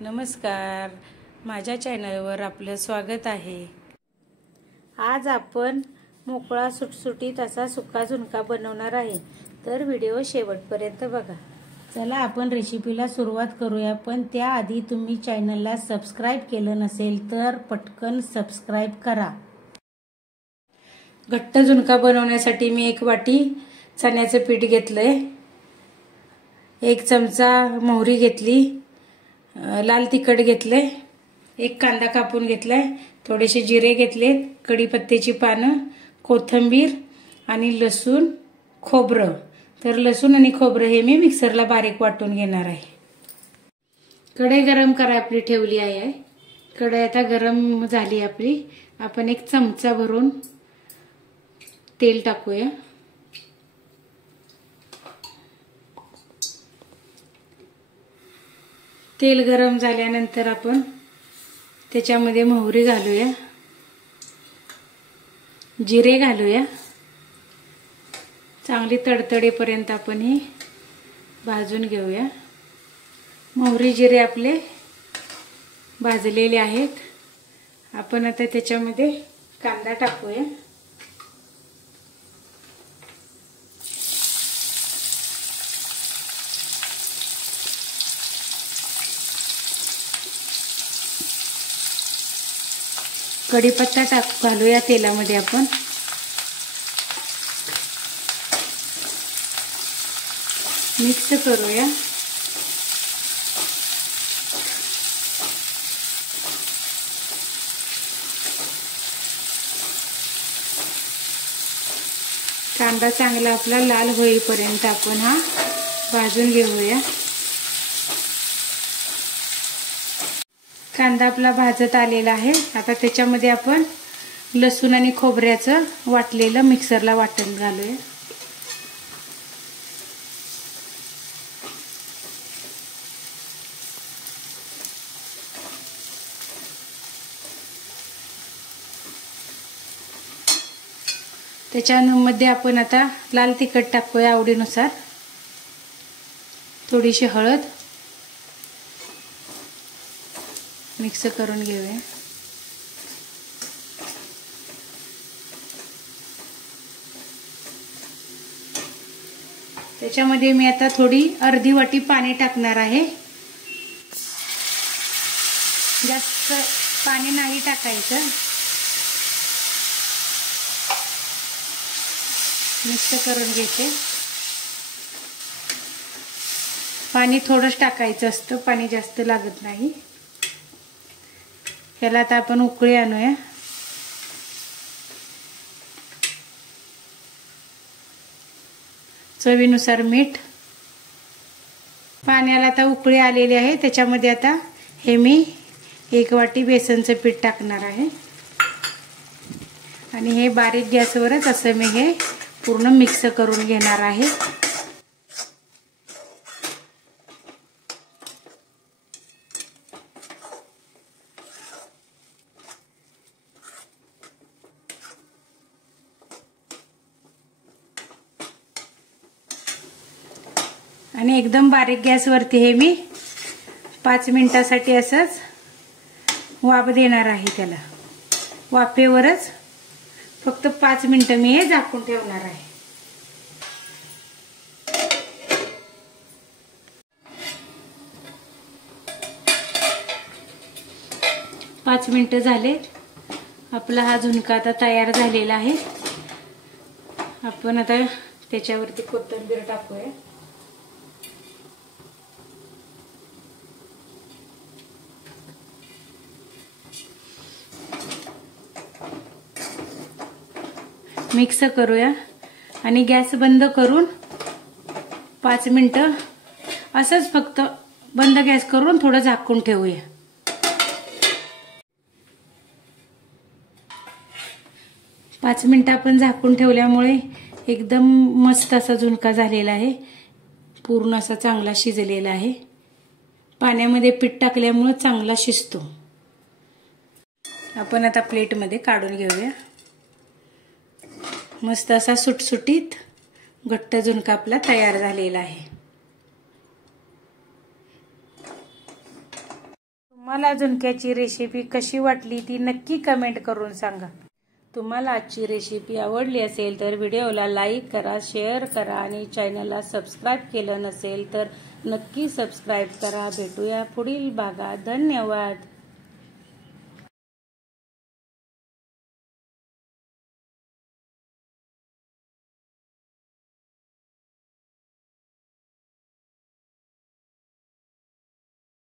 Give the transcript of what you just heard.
नमस्कार, माझ्या चॅनलवर आपलं स्वागत आहे। आज आपण मोकळा सुटसुटीत असा सुका झुणका बनवणार आहे, तर व्हिडिओ शेवटपर्यंत बघा। चला आपण रेसिपीला सुरुवात करूया, पण त्याआधी तुम्ही चॅनलला सबस्क्राइब केलं नसेल तर पटकन सबस्क्राइब करा। घट्ट झुणका बनवण्यासाठी मी 1 वाटी चण्याचे पीठ घेतलंय, 1 चमचा मोहरी घेतली, लाल तिखट घेतले, 1 कांदा कापून घेतलाय, थोडेसे जिरे घेतले, कढीपत्त्याची पानं, कोथिंबीर आणि लसूण, खोबरं। तर लसूण आणि खोबरं हे मी मिक्सरला बारीक वाटून घेणार आहे। कढई गरम करायला आपली ठेवली आहे। कढई आता गरम झाली आपली। आपण 1 चमचा भरून तेल टाकूया। तेल गरम झाल्यानंतर आपण त्याच्यामध्ये मोहरी घालूया, जिरे घालूया। चांगली तडतडीपर्यंत आपण हे भाजून घेऊया। मोहरी जिरे आपले भाजलेले आहेत। आपण आता त्याच्यामध्ये कांदा टाकूया। कढीपत्ता घालूया तेलामध्ये। आपण मिक्स करूया। कांदा चांगला आपला लाल होईपर्यंत आपण हा भाजून घेऊया। कांदा आपला भाजत आलेला आहे। आता त्याच्यामध्ये आपण लसूण आणि खोबऱ्याचं वाटलेलं मिक्सरला वाटण घालूया। त्याच्यामध्ये आपण आता लाल तिखट टाकूया आवडीनुसार, थोडीशी हळद, मिक्स करून घेऊया। त्याच्यामध्ये मी आता अर्धी वाटी पाणी टाकणार आहे। जास्त पाणी नाही टाकायचं। मिक्स करून घेते। पाणी थोडंच टाकायचं असतं, पाणी जास्त लागत नाही। याला आता आपण उकळी आणूया। चवीनुसार मीठ। पाण्याला आता उकळी आलेली आहे। त्याच्यामध्ये आता हे मी 1 वाटी बेसनचं पीठ टाकणार आहे आणि हे बारीक गॅसवरच असं मी हे पूर्ण मिक्स करून घेणार आहे। आणि एकदम बारीक गॅसवरती हे मी 5 मिनिटासाठी असंच वाफ देणार आहे। त्याला वाफेवरच फक्त 5 मिनिटं मी हे झाकून ठेवणार आहे। पाच मिनिटं झाले। आपला हा झुणका आता तयार झालेला आहे। आपण आता त्याच्यावरती कोथिंबीर टाकूया। मिक्स करूया आणि गॅस बंद करून 5 मिनिटं असंच फक्त बंद गॅस करून थोडं झाकून ठेवूया। 5 मिनिटं आपण झाकून ठेवल्यामुळे एकदम मस्त असा झुणका झालेला आहे। पूर्ण असा चांगला शिजलेला आहे। पाण्यामध्ये पीठ टाकल्यामुळे चांगला शिजतो। आपण आता प्लेटमध्ये काढून घेऊया। मस्त असा सुटसुटीत घट्ट झुणका आपला तयार झालेला आहे। तुम्हाला झुणक्याची रेसिपी कशी वाटली ती नक्की कमेंट करून सांगा। तुम्हाला आजची रेसिपी आवडली असेल तर व्हिडिओला लाईक करा, शेअर करा आणि चॅनलला सबस्क्राईब केलं नसेल तर नक्की सबस्क्राईब करा। भेटूया पुढील भागात। धन्यवाद।